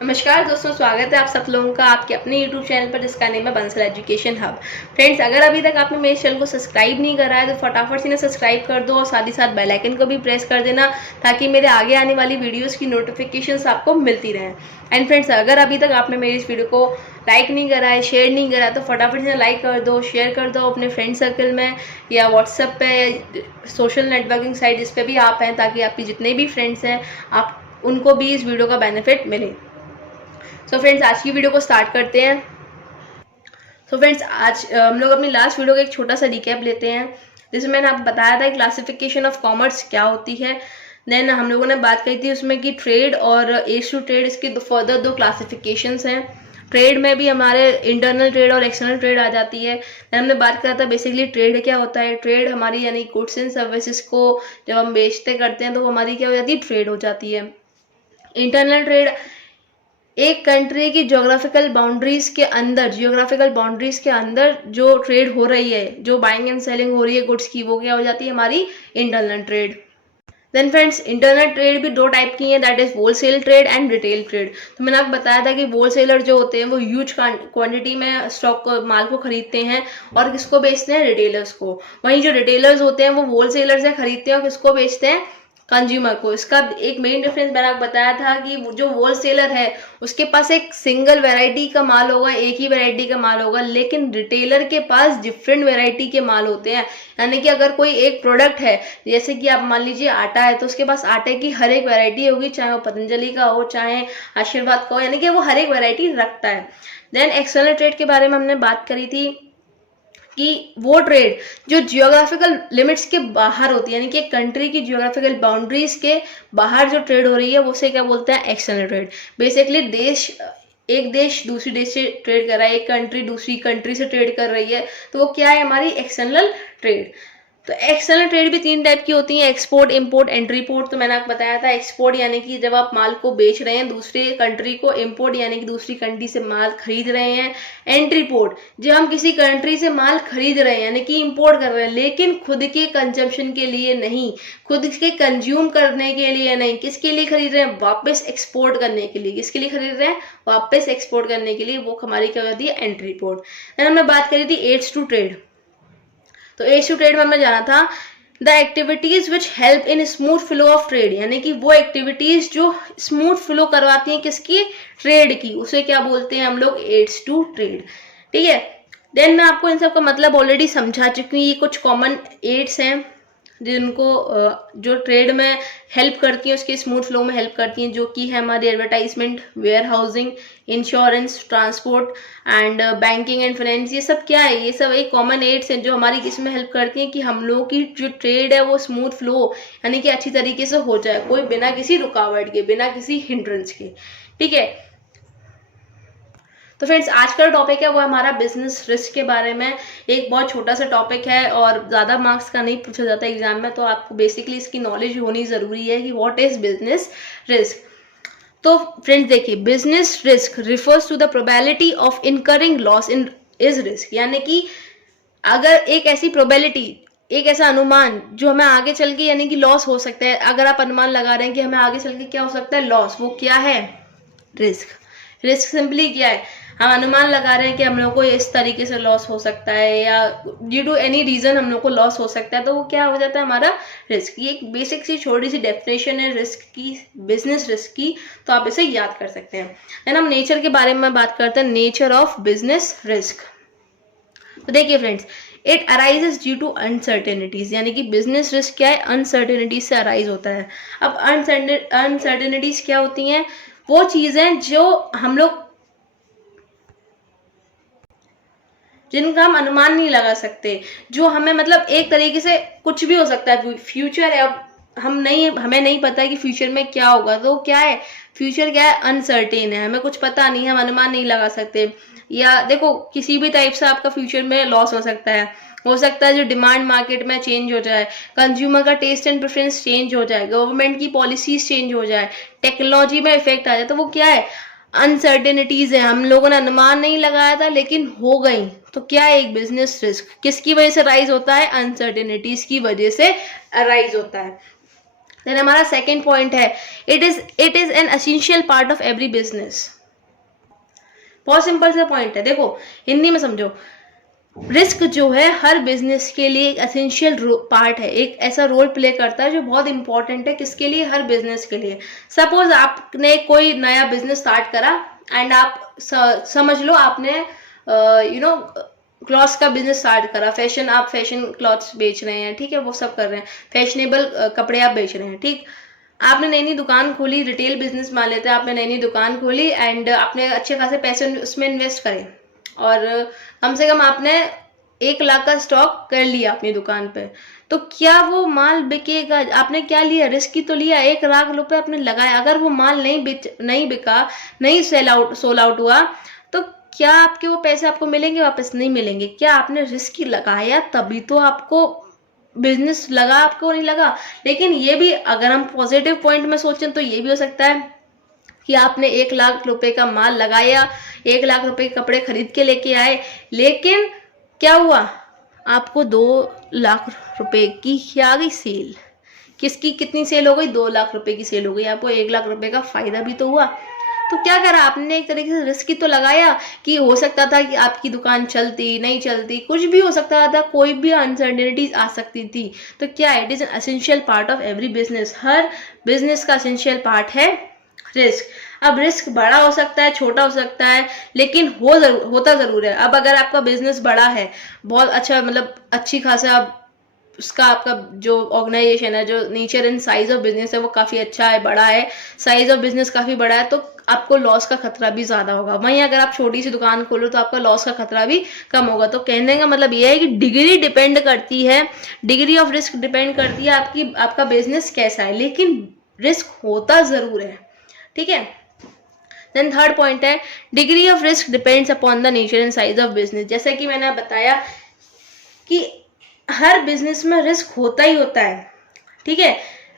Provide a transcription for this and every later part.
नमस्कार दोस्तों, स्वागत है आप सब लोगों का आपके अपने YouTube चैनल पर जिसका नेम है बंसल एजुकेशन हब। फ्रेंड्स, अगर अभी तक आपने मेरे चैनल को सब्सक्राइब नहीं करा है तो फटाफट से ना सब्सक्राइब कर दो और साथ ही साथ बेल आइकन को भी प्रेस कर देना ताकि मेरे आगे आने वाली वीडियोस की नोटिफिकेशंस आपको मिलती रहें। एंड फ्रेंड्स, अगर अभी तक आपने मेरी इस वीडियो को लाइक नहीं करा है, शेयर नहीं करा है तो फटाफट से लाइक कर दो, शेयर कर दो अपने फ्रेंड सर्कल में या व्हाट्सएप पे, सोशल नेटवर्किंग साइट जिस पे भी आप हैं, ताकि आपके जितने भी फ्रेंड्स हैं आप उनको भी इस वीडियो का बेनिफिट मिले। सो फ्रेंड्स, आज की वीडियो को स्टार्ट करते हैं। सो फ्रेंड्स, आज हम लोग अपनी लास्ट वीडियो का एक छोटा सा रिकैप लेते हैं जिसमें मैंने आपको बताया था क्लासिफिकेशन ऑफ कॉमर्स क्या होती है। देन हम लोगों ने बात करी थी उसमें कि ट्रेड और एज टू ट्रेड, इसके फर्दर दो क्लासिफिकेशंस हैं। ट्रेड में भी हमारे इंटरनल ट्रेड और एक्सटर्नल ट्रेड आ जाती है। देन हमने बात करा था बेसिकली ट्रेड क्या होता है। ट्रेड हमारी यानी गुड्स एंड सर्विसेज को जब हम बेचते करते हैं तो हमारी क्या हो जाती है, ट्रेड हो जाती है। इंटरनल ट्रेड एक कंट्री की जियोग्राफिकल बाउंड्रीज के अंदर जो ट्रेड हो रही है, जो बाइंग एंड सेलिंग हो रही है गुड्स की, वो क्या हो जाती है, हमारी internal trade. Then friends, internal trade भी दो टाइप की है, that is wholesale trade and retail trade. तो मैंने आपको बताया था कि होलसेलर जो होते हैं वो ह्यूज क्वांटिटी में स्टॉक को, माल को खरीदते हैं और किसको बेचते हैं, रिटेलर्स को। वहीं जो रिटेलर्स होते हैं वो होलसेलर से खरीदते हैं और किसको बेचते हैं, कंज्यूमर को। इसका एक मेन डिफरेंस मैंने आपको बताया था कि जो होलसेलर है उसके पास एक सिंगल वैरायटी का माल होगा, एक ही वैरायटी का माल होगा, लेकिन रिटेलर के पास डिफरेंट वैरायटी के माल होते हैं। यानी कि अगर कोई एक प्रोडक्ट है, जैसे कि आप मान लीजिए आटा है, तो उसके पास आटे की हर एक वैरायटी होगी, चाहे वो पतंजलि का हो चाहे आशीर्वाद का हो, यानी कि वो हर एक वैरायटी रखता है। देन एक्सटर्नल ट्रेड के बारे में हमने बात करी थी कि वो ट्रेड जो जियोग्राफिकल लिमिट्स के बाहर होती है, यानी कि एक कंट्री की जियोग्राफिकल बाउंड्रीज के बाहर जो ट्रेड हो रही है उसे क्या बोलते हैं, एक्सटर्नल ट्रेड। बेसिकली एक देश दूसरी देश से ट्रेड कर रहा है, एक कंट्री दूसरी कंट्री से ट्रेड कर रही है, तो वो क्या है, हमारी एक्सटर्नल ट्रेड। तो एक्सटर्नल ट्रेड भी तीन टाइप की होती है, एक्सपोर्ट, इंपोर्ट, एंट्री पोर्ट। तो मैंने आपको बताया था एक्सपोर्ट यानी कि जब आप माल को बेच रहे हैं दूसरे कंट्री को, इंपोर्ट यानी कि दूसरी कंट्री से माल खरीद रहे हैं, एंट्री पोर्ट जब हम किसी कंट्री से माल खरीद रहे हैं यानी कि इंपोर्ट कर रहे हैं, लेकिन खुद के कंजम्पशन के लिए नहीं, खुद के कंज्यूम करने के लिए नहीं, किसके लिए खरीद रहे हैं, वापस एक्सपोर्ट करने के लिए। किसके लिए खरीद रहे हैं, वापस एक्सपोर्ट करने के लिए, वो हमारी क्या होती है, एंट्री पोर्ट। हमने बात करी थी एड्स टू ट्रेड। तो एज टू ट्रेड में हमने जाना था the activities which help in smooth flow of trade, यानी कि वो एक्टिविटीज जो स्मूथ फ्लो करवाती हैं किसकी, ट्रेड की, उसे क्या बोलते हैं हम लोग, एड्स टू ट्रेड। ठीक है। देन मैं आपको इन सब का मतलब ऑलरेडी समझा चुकी हूँ। ये कुछ कॉमन एड्स हैं जिनको जो ट्रेड में हेल्प करती हैं, उसके स्मूथ फ्लो में हेल्प करती हैं, जो कि है हमारी advertisement, warehousing, insurance, transport and banking and finance. ये सब क्या है, ये सब एक कॉमन एड्स हैं जो हमारी किस में हेल्प करती हैं कि हम लोगों की जो ट्रेड है वो स्मूथ फ्लो यानी कि अच्छी तरीके से हो जाए, कोई बिना किसी रुकावट के, बिना किसी हिंड्रेंस के। ठीक है। तो फ्रेंड्स, आज का टॉपिक है वो हमारा बिजनेस रिस्क के बारे में। एक बहुत छोटा सा टॉपिक है और ज़्यादा मार्क्स का नहीं पूछा जाता एग्जाम में, तो आपको बेसिकली इसकी नॉलेज होनी ज़रूरी है कि व्हाट इज बिजनेस रिस्क। तो फ्रेंड्स देखिए, business risk refers to the probability of incurring loss in is risk, यानी कि अगर एक ऐसी प्रोबेबिलिटी, एक ऐसा अनुमान जो हमें आगे चल के यानी कि लॉस हो सकता है, अगर आप अनुमान लगा रहे हैं कि हमें आगे चल के क्या हो सकता है, लॉस, वो क्या है, रिस्क। रिस्क सिंपली क्या है, हम अनुमान लगा रहे हैं कि हम लोग को इस तरीके से लॉस हो सकता है या ड्यू टू एनी रीजन हम लोग को लॉस हो सकता है, तो वो क्या हो जाता है, हमारा रिस्क। ये एक बेसिक सी छोटी सी डेफिनेशन है रिस्क की, बिजनेस रिस्क की, तो आप इसे याद कर सकते हैं। देन हम नेचर के बारे में बात करते हैं, नेचर ऑफ बिजनेस रिस्क। तो देखिए friends, it arises due to uncertainties, यानी कि बिजनेस रिस्क क्या है, अनसर्टेनिटीज से अराइज होता है। अब अनसर्टेनिटीज क्या होती हैं, वो चीजें जो हम लोग, जिनका हम अनुमान नहीं लगा सकते, जो हमें मतलब एक तरीके से कुछ भी हो सकता है, फ्यूचर है, अब हमें नहीं पता है कि फ्यूचर में क्या होगा, तो क्या है, फ्यूचर क्या है, अनसर्टेन है, हमें कुछ पता नहीं है, हम अनुमान नहीं लगा सकते। या देखो, किसी भी टाइप से आपका फ्यूचर में लॉस हो सकता है जो डिमांड मार्केट में चेंज हो जाए, कंज्यूमर का टेस्ट एंड प्रेफरेंस चेंज हो जाए, गवर्नमेंट की पॉलिसीज चेंज हो जाए, टेक्नोलॉजी में इफेक्ट आ जाए, तो वो क्या है, अनसर्टेनिटीज है, हम लोगों ने अनुमान नहीं लगाया था लेकिन हो गई, तो क्या है, एक बिजनेस रिस्क। किसकी वजह से राइज होता है, अनसर्टेनिटीज की वजह से राइज होता है। देन हमारा सेकेंड पॉइंट है, it is an essential part of every business. बहुत सिंपल सा पॉइंट है, देखो हिंदी में समझो। रिस्क जो है हर बिजनेस के लिए एक एसेंशियल पार्ट है, एक ऐसा रोल प्ले करता है जो बहुत इंपॉर्टेंट है, किसके लिए, हर बिजनेस के लिए। सपोज आपने कोई नया बिजनेस स्टार्ट करा एंड आप समझ लो आपने क्लॉथ्स का बिजनेस स्टार्ट करा, आप फैशन क्लॉथ्स बेच रहे हैं, ठीक है, वो सब कर रहे हैं, फैशनेबल कपड़े आप बेच रहे हैं, ठीक। आपने नई नई दुकान खोली, रिटेल बिजनेस मान लेते हैं, आपने नई नई दुकान खोली एंड आपने अच्छे खासे पैसे उसमें इन्वेस्ट करे और कम से कम आपने 1 लाख का स्टॉक कर लिया अपनी दुकान पे। तो क्या वो माल बिकेगा? आपने क्या लिया, रिस्क ही तो लिया। 1 लाख रुपए आपने लगाया, अगर वो माल नहीं बिका, नहीं सोल आउट हुआ, तो क्या आपके वो पैसे आपको मिलेंगे? वापस नहीं मिलेंगे। क्या आपने रिस्क ही लगाया तभी तो आपको बिजनेस लगा, आपको नहीं लगा। लेकिन ये भी अगर हम पॉजिटिव पॉइंट में सोचें तो ये भी हो सकता है कि आपने 1 लाख रुपए का माल लगाया, 1 लाख रुपए के कपड़े खरीद के लेके आए, लेकिन क्या हुआ, आपको 2 लाख रुपए की आ गई सेल। किसकी कितनी सेल हो गई? 2 लाख रुपए की सेल हो गई। आपको 1 लाख रुपए का फायदा भी तो हुआ। तो क्या करा आपने, एक तरीके से रिस्क ही तो लगाया कि हो सकता था कि आपकी दुकान चलती नहीं चलती, कुछ भी हो सकता था, कोई भी अनसर्टेनिटीज आ सकती थी। तो क्या, it is an essential part of every business. Her business का एसेंशियल पार्ट है रिस्क। अब रिस्क बड़ा हो सकता है, छोटा हो सकता है, लेकिन होता जरूर है। अब अगर आपका बिजनेस बड़ा है, बहुत अच्छा, मतलब अच्छी खासा उसका आपका जो ऑर्गेनाइजेशन है, जो nature and size of business है वो काफी अच्छा है, बड़ा है, साइज ऑफ बिजनेस काफी बड़ा है, तो आपको लॉस का खतरा भी ज्यादा होगा। वहीं अगर आप छोटी सी दुकान खोलो तो आपका लॉस का खतरा भी कम होगा। तो कहने का मतलब यह है कि डिग्री डिपेंड करती है, डिग्री ऑफ रिस्क डिपेंड करती है आपका बिजनेस कैसा है, लेकिन रिस्क होता जरूर है, ठीक है। देन थर्ड पॉइंट है, degree of risk depends upon the nature and size of business. जैसे कि मैंने बताया कि हर बिजनेस में रिस्क होता ही होता है, ठीक है,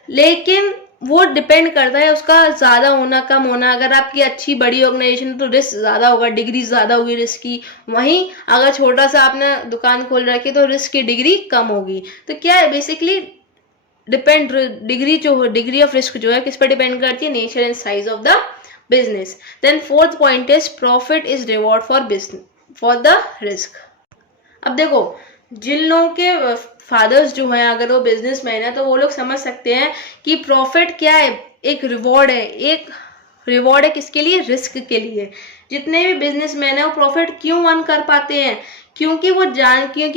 लेकिन वो डिपेंड करता है उसका ज्यादा होना कम होना। अगर आपकी अच्छी बड़ी ऑर्गेनाइजेशन है तो रिस्क ज्यादा होगा, डिग्री ज्यादा होगी रिस्क की। वहीं अगर छोटा सा आपने दुकान खोल रखी तो रिस्क की डिग्री कम होगी। तो क्या है, बेसिकली डिग्री ऑफ रिस्क जो है किस पर डिपेंड करती है, nature and size of the business. Then fourth point is profit is reward for the risk. अब देखो, जिन लोगों के फादर्स जो हैं, अगर वो बिजनेसमैन है तो वो लोग समझ सकते हैं कि प्रॉफिट क्या है, एक रिवॉर्ड है किसके लिए, रिस्क के लिए। जितने भी बिजनेसमैन है वो प्रॉफिट क्यों अर्न कर पाते हैं, क्योंकि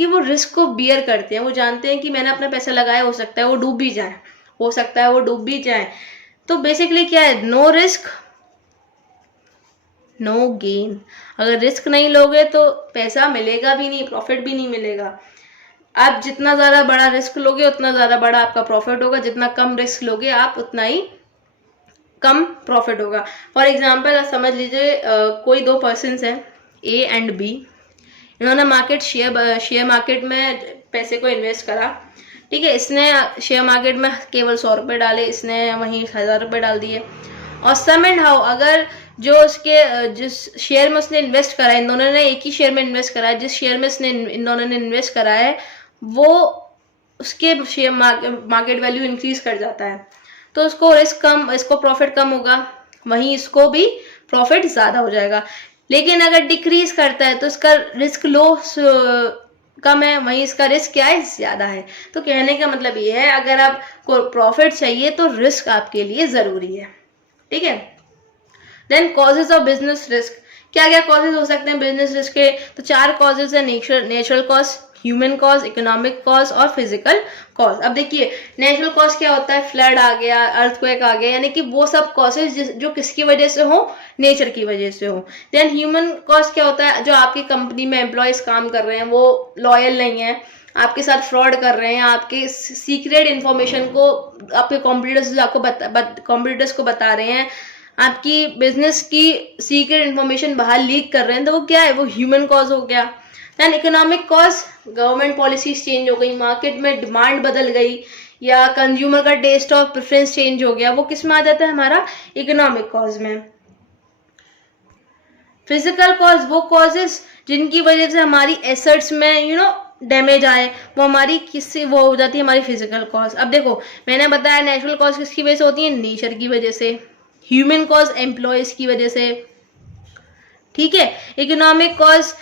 वो रिस्क को बियर करते हैं। वो जानते हैं कि मैंने अपना पैसा लगाया, हो सकता है वो डूब भी जाए, तो बेसिकली क्या है, नो रिस्क नो गेन। अगर रिस्क नहीं लोगे तो पैसा मिलेगा भी नहीं, प्रॉफिट भी नहीं मिलेगा। आप जितना ज्यादा बड़ा रिस्क लोगे उतना ज्यादा बड़ा आपका प्रॉफिट होगा, जितना कम रिस्क लोगे आप उतना ही कम प्रॉफिट होगा। फॉर एग्जाम्पल समझ लीजिए कोई 2 पर्सन्स हैं, ए एंड बी। इन्होंने शेयर मार्केट में पैसे को इन्वेस्ट करा, ठीक है। इसने शेयर मार्केट में केवल 100 रुपये डाले, इसने वहीं 1000 रुपये डाल दिए। और सम एंड हाउ अगर जिस शेयर में उसने इन्वेस्ट करा है, इन दोनों ने एक ही शेयर में इन्वेस्ट करा है, जिस शेयर में इन दोनों ने इन्वेस्ट करा है वो उसके शेयर मार्केट वैल्यू इंक्रीज कर जाता है, तो इसको प्रॉफिट कम होगा, वहीं इसको भी प्रॉफिट ज्यादा हो जाएगा। लेकिन अगर डिक्रीज करता है तो इसका रिस्क कम है, वहीं इसका रिस्क क्या है, ज्यादा है। तो कहने का मतलब ये है, अगर आपको प्रॉफिट चाहिए तो रिस्क आपके लिए जरूरी है, ठीक है। Then causes of business risk, क्या क्या कॉजेज हो सकते हैं बिजनेस रिस्क के? तो 4 कॉजेज है, natural cause, human cause, economic cause और फिजिकल कॉज। अब देखिए नेचुरल कॉज क्या होता है, फ्लड आ गया, अर्थक्वेक आ गया, यानी कि वो सब कॉजेज जो किसकी वजह से हो, नेचर की वजह से हो। देन ह्यूमन कॉज क्या होता है, जो आपकी कंपनी में एम्प्लॉयज काम कर रहे हैं वो लॉयल नहीं है, आपके साथ फ्रॉड कर रहे हैं, आपके सीक्रेट इन्फॉर्मेशन को आपके कॉम्पिटिटर्स को बता रहे हैं, आपकी बिजनेस की सीक्रेट इन्फॉर्मेशन बाहर लीक कर रहे हैं, तो वो क्या है, वो ह्यूमन कॉज हो गया। Then economic cause, government policies change हो गई, मार्केट में डिमांड बदल गई, या कंज्यूमर का टेस्ट और प्रेफरेंस चेंज हो गया, वो किस में आ जाता है, हमारा इकोनॉमिक कॉज में। फिजिकल कॉज वो कॉजेस जिनकी वजह से हमारी एसेट्स में डैमेज आए, वो हमारी किससे वो हो जाती है, हमारी फिजिकल कॉज। अब देखो मैंने बताया नेचुरल कॉज किसकी वजह से होती है, नेचर की वजह से। ह्यूमन कॉज एम्प्लॉयज की वजह से, ठीक है। इकोनॉमिक कॉज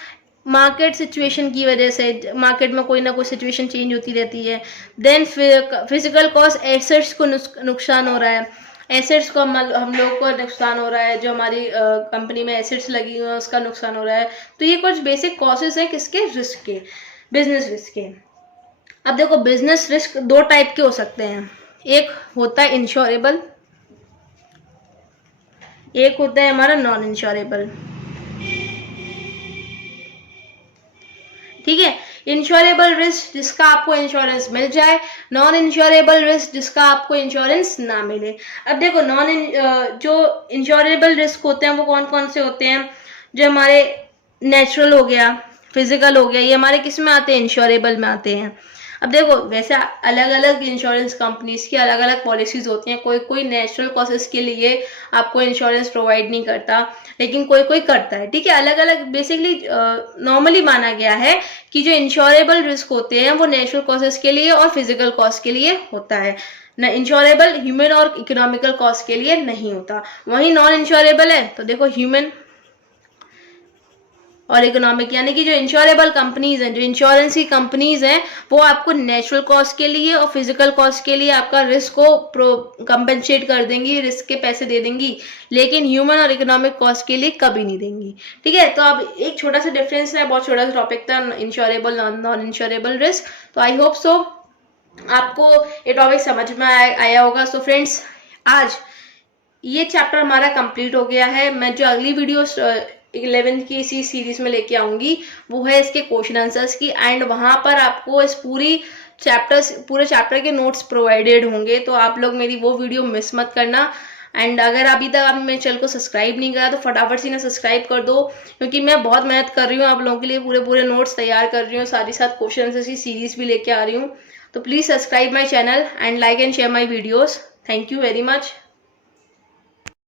मार्केट सिचुएशन की वजह से, मार्केट में कोई ना कोई सिचुएशन चेंज होती रहती है। देन फिजिकल कॉज एसेट्स को नुकसान हो रहा है, एसेट्स को हम लोग को नुकसान हो रहा है, जो हमारी कंपनी में एसेट्स लगी हुई है उसका नुकसान हो रहा है। तो ये कुछ बेसिक कॉजेज हैं किसके, रिस्क के, बिजनेस रिस्क के। अब देखो बिजनेस रिस्क दो टाइप के हो सकते हैं, एक होता है इंश्योरेबल, एक होता है हमारा नॉन इंश्योरेबल, ठीक है। इंश्योरेबल रिस्क जिसका आपको इंश्योरेंस मिल जाए, नॉन इंश्योरेबल रिस्क जिसका आपको इंश्योरेंस ना मिले। अब देखो जो इंश्योरेबल रिस्क होते हैं वो कौन कौन से होते हैं, जो हमारे नेचुरल हो गया, फिजिकल हो गया, ये हमारे किस में आते हैं, इंश्योरेबल में आते हैं। अब देखो वैसे अलग अलग इंश्योरेंस कंपनीज की अलग अलग पॉलिसीज होती हैं, कोई कोई नेचुरल कॉजेस के लिए आपको इंश्योरेंस प्रोवाइड नहीं करता, लेकिन कोई कोई करता है, ठीक है। अलग अलग बेसिकली नॉर्मली माना गया है कि जो इंश्योरेबल रिस्क होते हैं वो नेचुरल कॉजेस के लिए और फिजिकल कॉज के लिए होता है, न इंश्योरेबल ह्यूमन और इकोनॉमिकल कॉज के लिए नहीं होता। वहीं नॉन इंश्योरेबल है तो देखो ह्यूमन और इकोनॉमिक, यानी कि जो इंश्योरेबल कंपनीज हैं, जो इंश्योरेंस की कंपनीज हैं, वो आपको नेचुरल कॉस्ट के लिए और फिजिकल कॉस्ट के लिए आपका रिस्क को कंपेंसेट कर देंगी, रिस्क के पैसे दे देंगी, लेकिन ह्यूमन और इकोनॉमिक कॉस्ट के लिए कभी नहीं देंगी, ठीक है। तो अब एक छोटा सा डिफरेंस है, बहुत छोटा सा टॉपिक था, इंश्योरेबल नॉन इंश्योरेबल रिस्क। तो आई होप सो आपको ये टॉपिक समझ में आया होगा। सो फ्रेंड्स, आज ये चैप्टर हमारा कंप्लीट हो गया है। मैं जो अगली वीडियो 11th की इसी सीरीज में लेके आऊंगी वो है इसके क्वेश्चन आंसर्स की, एंड वहां पर आपको इस पूरे चैप्टर के नोट्स प्रोवाइडेड होंगे, तो आप लोग मेरी वो वीडियो मिस मत करना। एंड अगर अभी तक आपने मेरे चैनल को सब्सक्राइब नहीं करा तो फटाफट से ना सब्सक्राइब कर दो, क्योंकि मैं बहुत मेहनत कर रही हूँ आप लोगों के लिए, पूरे नोट्स तैयार कर रही हूँ, साथ ही साथ क्वेश्चन आंसर्स की सीरीज भी लेके आ रही हूँ। तो please subscribe my channel and like and share my videos. Thank you very much.